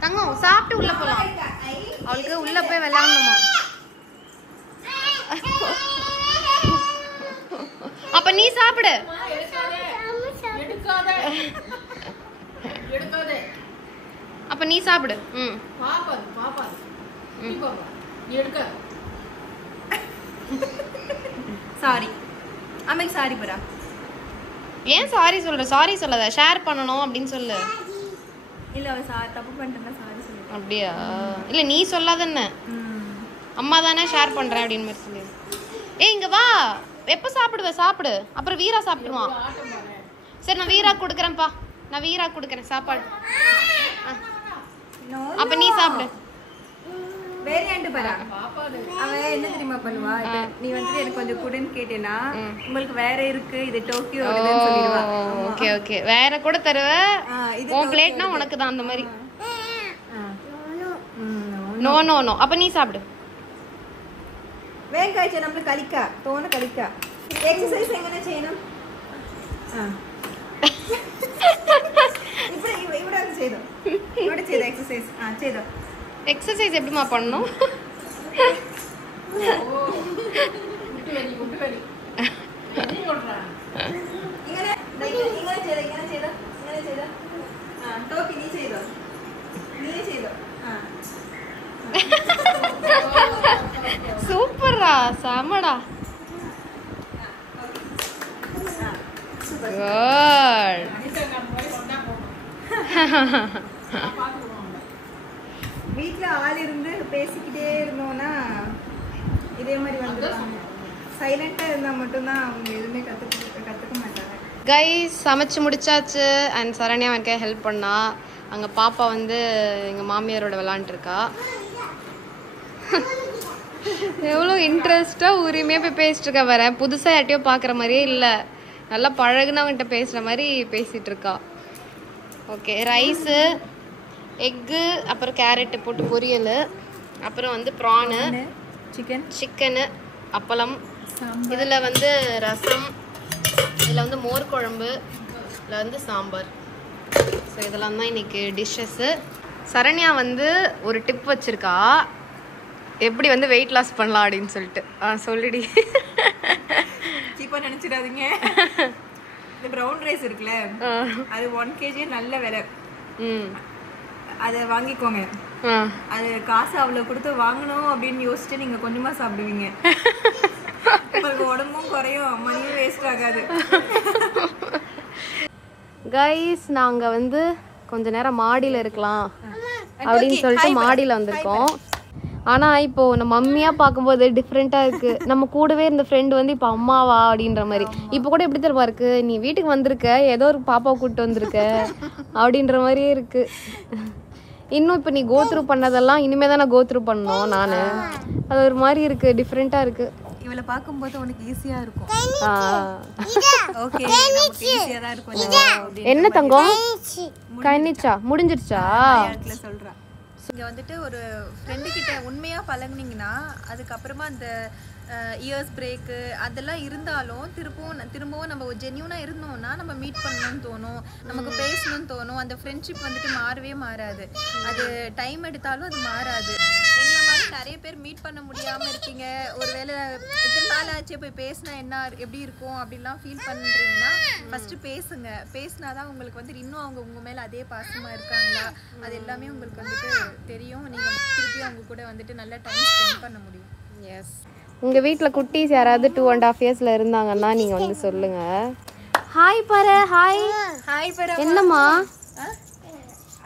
தங்கம் சாப்பிட்டு உள்ள போலாம். அவளுக்கு உள்ள போய் விளையாடணுமா? அப்ப நீ சாப்பிடு. எடுக்காதே. அப்ப நீ சாப்பிடு. பாப்பா. நீ எடுக்க. சாரி அம்மைக்கு சாரி பரா. ஏன் சாரி சொல்ற? சாரி சொல்லாத, ஷேர் பண்ணணும் அப்படின்னு சொல்லு. இல்ல அவ தப்பு பண்ணிட்டா சாரி சொல்லு. அப்படியா? இல்ல நீ சொல்லாதன்னு, அம்மா தானே ஷேர் பண்றேன் அப்படின்னு மாதிரி சொல்லு. ஏய் இங்க வா, எப்ப சாப்பிடுவ? சாப்பிடு, அப்புறம் வீரா சாப்பிடுவான். சரி நான் வீரா கொடுக்குறேன்ப்பா, நான் வீரா கொடுக்குறேன் சாப்பாடு. அப்ப நீ சாப்பிடு. வேரியண்ட் பரா. அவ என்ன தெரியுமா பண்ணுவா? நீ வந்து எனக்கு கொஞ்சம் குடுன்னு கேட்டேனா உங்களுக்கு வேற இருக்கு, இது டோக்கியோடதுன்னு சொல்லிடுவா. ஓகே வேற கூட தருவ. உன் பிளேட்னா உனக்கு தான் அந்த மாதிரி. நோ அப்ப நீ சாப்பிடு. வேங்காய்ச்ச நம்ம கலிக்கா தோன கலிக்கா. எக்ஸசைஸ் எங்கன செய்யணும்? ഇവിടെ ചെയ്തോ எக்ஸசைஸ். ചെയ്തോ. எக்ஸசைஸ் எப்படிமா பண்ணணும்? சூப்பர்ரா, செமடா. வீட்ல ஆள் இருந்து பேசிக்கிட்டே இருந்தோம்னா இதே மாதிரி வந்துடுவாங்க. சைலண்டா இருந்தா மட்டும்தான் அவங்க எதுவுமே கத்துக்க மாட்டாங்க. கைஸ் சமைச்சு முடிச்சாச்சு. அண்ட் சரண்யா எனக்கு ஹெல்ப் பண்ணா. அங்கே பாப்பா வந்து எங்கள் மாமியாரோட விளாண்டுருக்கா. எவ்வளோ இன்ட்ரெஸ்டாக உரிமையாக போய் பேசிட்டு இருக்கா. வர புதுசாக யார்ட்டையோ பார்க்குற மாதிரியே இல்லை, நல்லா பழகுனவன்கிட்ட பேசுகிற மாதிரி பேசிகிட்டு இருக்கா. ஓகே, ரைஸு, எக்கு, அப்புறம் கேரட்டு போட்டு பொரியல், அப்புறம் வந்து ப்ரானு, சிக்கனு, அப்பளம், இதில் வந்து ரசம், இதில் வந்து மோர் குழம்பு, இதில் வந்து சாம்பார். ஸோ இதெல்லாம் தான் இன்னைக்கு டிஷ்ஷஸ்ஸு. சரண்யா வந்து ஒரு டிப் வச்சுருக்கா, எப்படி வந்து வெயிட் லாஸ் பண்ணலாம் அப்படின்னு சொல்லிட்டு. சொல்லிடி. சீப்பாக நினச்சிடாதீங்க. இந்த ப்ரௌன் ரைஸ் இருக்குல்ல, அது 1 kg நல்ல விலை. அதை வாங்கிக்கோங்க. அது காசு அவ்வளோ கொடுத்து வாங்கணும் அப்படின்னு யோசிச்சுட்டு நீங்கள் கொஞ்சமாக சாப்பிடுவீங்க. உங்களுக்கு உடம்பும் குறையும், மணியும் வேஸ்ட் ஆகாது. கைஸ் நாங்க வந்து கொஞ்ச நேரம் மாடியில இருக்கலாம் அப்படின்னு சொல்லிட்டு மாடியில வந்திருக்கோம். ஆனா இப்போ நம்ம மம்மியா பார்க்கும்போது டிஃப்ரெண்டா இருக்கு. நம்ம கூடவே இருந்த ஃப்ரெண்ட் வந்து இப்போ அம்மாவா அப்படின்ற மாதிரி. இப்போ கூட எப்படி தெரியுமா இருக்கு, நீ வீட்டுக்கு வந்திருக்க ஏதோ ஒரு பாப்பாவை கூப்பிட்டு வந்திருக்க அப்படின்ற மாதிரியே இருக்கு. இன்னும் இப்போ நீ கோத்ரூ பண்ணதெல்லாம் இனிமே தான் நான் கோத்ரூ பண்ணணும் நான். அது ஒரு மாதிரி இருக்கு, டிஃப்ரெண்டா இருக்கு. இவளை பார்க்கும்போது உனக்கு ஈஸியா இருக்கும். ஓகே ஈஸியா தான் இருக்கும். என்ன தங்கம் கனிச்சா முடிஞ்சிருச்சா சொல்றா. இங்க வந்துட்டு ஒரு ஃப்ரெண்டு கிட்ட உண்மையா பழகுனீங்கன்னா அதுக்கப்புறமா அந்த இயர்ஸ் பிரேக்கு அதெல்லாம் இருந்தாலும் திரும்பவும் நம்ம ஜென்யூனா இருந்தோம்னா நம்ம மீட் பண்ணணும்னு தோணும், நமக்கு பேசணும்னு தோணும். அந்த ஃப்ரெண்ட்ஷிப் வந்துட்டு மாறவே மாறாது. அது டைம் எடுத்தாலும் அது மாறாது. எங்களை மாதிரி நிறைய பேர் மீட் பண்ண முடியாம இருக்கீங்க, ஒருவேளை இத்தனை நாள் ஆச்சு போய் பேசினா என்ன எப்படி இருக்கும் அப்படின்லாம் ஃபீல் பண்றீங்கன்னா ஃபர்ஸ்ட் பேசுங்க. பேசினாதான் உங்களுக்கு வந்துட்டு இன்னும் அவங்க உங்க மேல அதே பாசமா இருக்காங்களா அது எல்லாமே உங்களுக்கு வந்துட்டு தெரியும். நீங்க திருப்பி அவங்க கூட வந்துட்டு நல்ல டைம் ஸ்பெண்ட் பண்ண முடியும். எஸ். உங்க வீட்ல குட்டீஸ் யாராவது 2.5 இயர்ஸ்ல இருந்தாங்கன்னா நீங்க வந்து சொல்லுங்க. ஹாய் பாரு. ஹாய் ஹாய் பாரு. என்னம்மா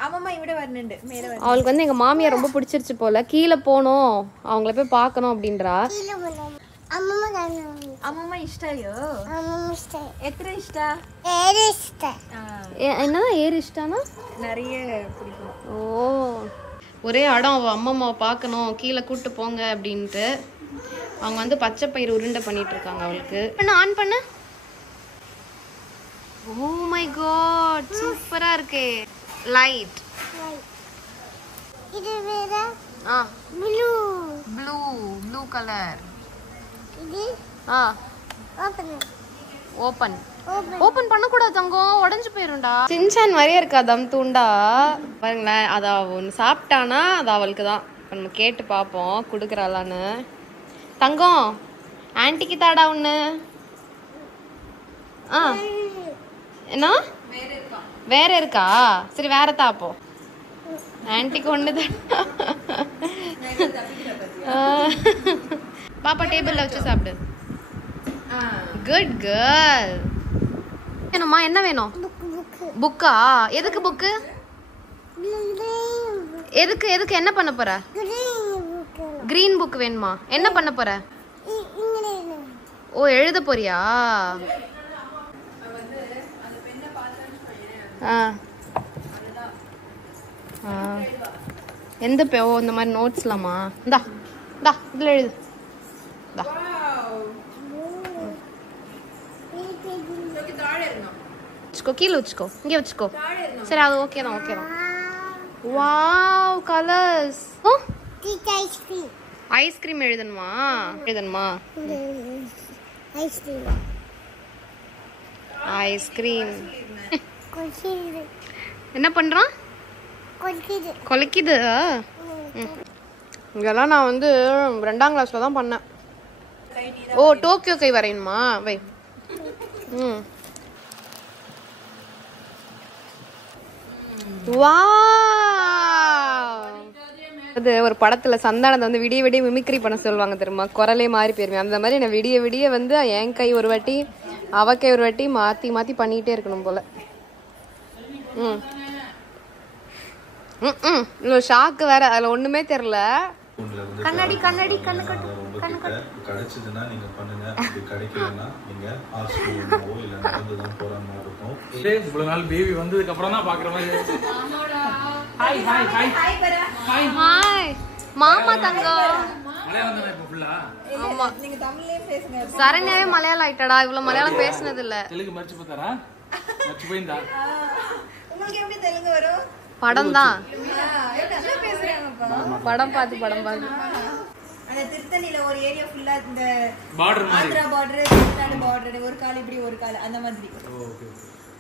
ஆமாம்மா இவிட வரணுண்டு மேலே வர. அவளுக்கு வந்து எங்க மாமியார் ரொம்ப பிடிச்சிருச்சு போல, கீழே போகணும் அவங்கள போய் பார்க்கணும் அப்படின்றா. ಅಮ್ಮಮ್ಮ ಇಷ್ಟಯೋ ಎತ್ರ ಇಷ್ಟ என்னதான் ஏறு இஷ்டம்னா நிறைய பிடிக்கும். ஓ ஒரே அடம் அவள் அம்மாவை பார்க்கணும் கீழே கூப்பிட்டு போங்க அப்படின்ட்டு. அவங்க வந்து பச்சை பயிர் உருண்டை பண்ணிட்டு இருக்காங்க. அவளுக்கு ஆன் பண்ண. ஓ மை காட் சூப்பரா இருக்கே. லைட் இது வேற ப்ளூ ப்ளூ ப்ளூ கலர். இது ஓபன் ஓபன் ஓபன் பண்ணக்கூடாது தங்கம், உடஞ்சு போயிரும்டா. சின்சான் மாதிரியே இருக்கா தம் தூண்டா. பாருங்களேன், அதை ஒன்று சாப்பிட்டானா அது அவளுக்கு தான். நம்ம கேட்டு பார்ப்போம் கொடுக்குறாளான்னு. தங்கம் ஆன்ட்டிக்கு தாடா ஒன்று. என்ன வேற இருக்கா? சரி வேற தாப்போ. ஆன்ட்டிக்கு ஒன்று தான். பாப்பா டேபிள்ல வச்சு சாப்பிடு. Good girl. வேணுமா? என்ன வேணும்? புக்கா? எதுக்கு புக்கு? எதுக்கு எதுக்கு என்ன பண்ண போற? கிரீன் புக் வேணுமா? என்ன பண்ண போற? ஓ எழுத போறியா? எந்த ஓ இந்த மாதிரி நோட்ஸ்லாமா? இந்தா இந்தா இதுல எழுது. வச்சுக்கோ, கீழே வச்சுக்கோ, இங்கே வச்சுக்கோ. சரி அது ஓகே தான், ஓகே தான். Wow colours. ஐஸ்கிரீம் எழுதணுமா? எழுதணுமா? ஐஸ்கிரீம் என்ன பண்றான்? கொலைக்குது. இதெல்லாம் நான் வந்து 2ஆம் கிளாஸ்ல தான் பண்ணேன். ஓ டோக்கியோ கை வரையணுமா? வை. அது ஒரு படத்துல சந்தானத்தை வந்து விடிய விடிய மிமிக்ரி பண்ண சொல்லுவாங்க தெரியுமா, குரலே மாறி போயிருவேன். அந்த மாதிரி நான் விடிய விடிய வந்து என் கை ஒரு வாட்டி அவ கை ஒரு வாட்டி மாத்தி மாத்தி பண்ணிட்டே இருக்கணும் போல. ஷாக்கு வேற, அதுல ஒண்ணுமே தெரியல. கண்ணாடி கண்ணாடி கண்ணு கிடைச்சதுன்னா நீங்க பண்ணுங்க, அப்படி கிடைக்கலன்னா நீங்க ஹாஸ்பிடல் இல்ல நடந்து தான் போற மாதிரி இருக்கும். இவ்வளவு நாள் பேபி வந்ததுக்கு அப்புறம் தான் பாக்குற மாதிரி. Hi hi hi hi hi மாமா தங்கம். மலையாளம் இப்ப ஃபுல்லா. ஆமா நீங்க தமிழ்லயே பேசுங்க. சரண்யாவே மலையாளம் ஆயிட்டடா, இவ்வளவு மலையாளம் பேசுனது இல்ல. தெலுங்கு மரிச்சு பார்த்தாரா? மரிச்சு போயிந்தா. உங்களுக்கு எப்படி தெலுங்கு வரும்? படம் தான், நல்லா பேசுறாங்கப்பா. படம் பார்த்து படம் பார்த்து. அந்த திருத்தணில ஒரு ஏரியா ஃபுல்லா இந்த பார்டர் மாதிரி, ஆந்திரா பார்டர், தமிழ்நாடு பார்டர், ஒரு கால் இப்படி ஒரு கால் அந்த மாதிரி. ஓகே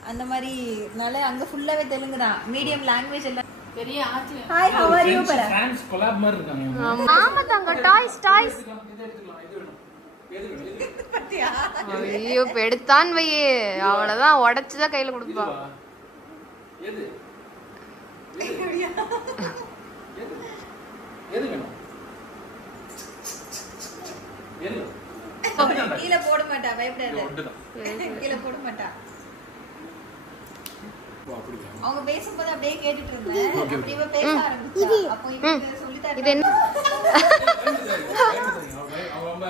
அந்த மாதிரி நாளே அங்க ஃபுல்லாவே தெலுங்கு தான். மீடியம் லாங்குவேஜ் எல்லாம் பெரிய ஆச்சு. ஹாய் ஹவ் ஆர் யூ பரா? ஃபிரான்ஸ் கொலாப் மாதிரி இருக்காங்க. மாமா தங்க டாய்ஸ் டாய்ஸ். ஐயோ பெடுத்தான் வையே, அவ்வளவுதான் உடைச்சுதான் கையில கொடுப்பா. எது எது வேணும்? ஒண்ணுதான்டா. கீழே போட மாட்டா, இது பயப்படாத. ஒண்ணுதான். கீழே போட மாட்டா. ஓ, அப்படியா? அவங்க பேசும்போது அப்படியே கேட்டுட்டு இருந்தேன். அப்படி இவ பேச ஆரம்பிச்சா. அப்போ இவங்க சொல்லிட்டாரு. இது என்ன அவன் ரொம்ப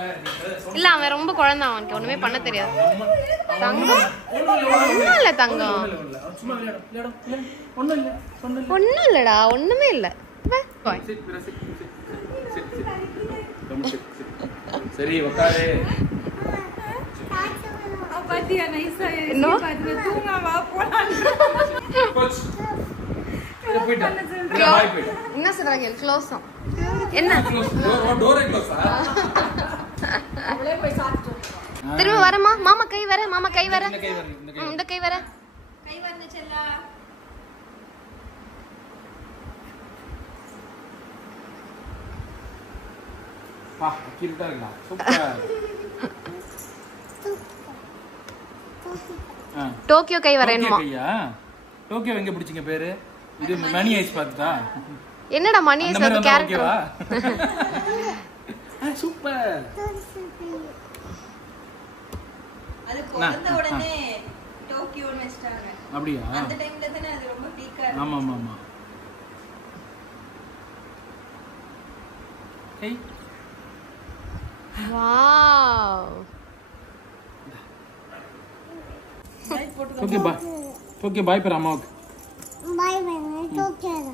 இல்ல அவன் ரொம்ப குழந்தை, அவனுக்கு ஒண்ணுமே பண்ண தெரியாது. தங்கம் ஒண்ணும் ஒண்ணும் இல்ல தங்கம், சும்மா விளையாடும். ஒண்ணும் இல்ல. ஒண்ணும் இல்லடா, ஒண்ணுமே இல்ல. பாய். Sit. ரொம்ப sit. சரி உட்காரு. பாத்தியா நைஸா இன்னும்? பாத்து தூங்க வா போலாம். கோச். இத போய்டா. இல்ல பாய் போய்டா. என்ன சொல்றாங்க? க்ளோஸ் என்ன? டோரே க்ளோஸா? அவளே போய் சாப்பிட்டு. திரும்ப வரமா? மாமா கை வர, மாமா கை வர. இந்த கை வர, இந்த கை. இந்த கை வர. கை வந்துச்சல்ல. பா, கியூட்டா இருக்கா. சூப்பர். டோக்கியோ கை வரேன்மா. டோக்கியோ எங்க பிடிச்சீங்க பேரு? இது மணி ஐஸ் பாத்துட்டா? என்னடா மணி ஐஸ் அது கேரக்டர். சூப்பர். அது பிறந்த உடனே டோக்கியோன்னு வெச்சிட்டாங்க. அப்படியா? அந்த டைம்ல தான அது ரொம்ப பீக்கா இருந்துச்சு. ஆமா. ஏய் வாவ். ஓகே பாய் பேர் அம்மாவுக்கு. பாய் பாய் தூக்கிடு.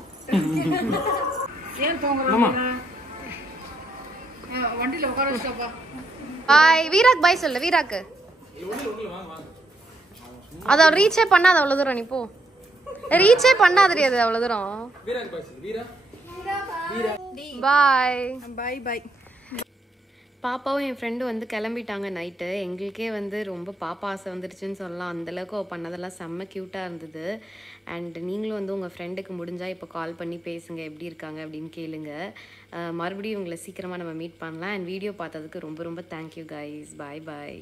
ஏன் தூங்குறீங்க? மாமா வண்டில உட்கார வச்சப்பா. பாய் வீராக், பாய் சொல்லு வீராக்கு. வாங்க. அத ரீச்சே பண்ணாத அவ்வளவு தூரம், நீ போ. ரீச்சே பண்ணாதடி அது அவ்வளவு தூரம். வீராக்கு பாய் சொல்லு. வீரா பாய். Bye bye. பாப்பாவும் என் ஃப்ரெண்டு வந்து கிளம்பிட்டாங்க நைட்டு. எங்களுக்கே வந்து ரொம்ப பாப்பா ஆசை வந்துருச்சுன்னு சொல்லலாம். அந்தளவுக்கு அவள் பண்ணதெல்லாம் செம்ம க்யூட்டாக இருந்தது. அண்ட் நீங்களும் வந்து உங்கள் ஃப்ரெண்டுக்கு முடிஞ்சால் இப்போ கால் பண்ணி பேசுங்க, எப்படி இருக்காங்க அப்படின்னு கேளுங்க. மறுபடியும் உங்களை சீக்கிரமாக நம்ம மீட் பண்ணலாம். அண்ட் வீடியோ பார்த்ததுக்கு ரொம்ப ரொம்ப தேங்க்யூ கைஸ். பாய் பாய்.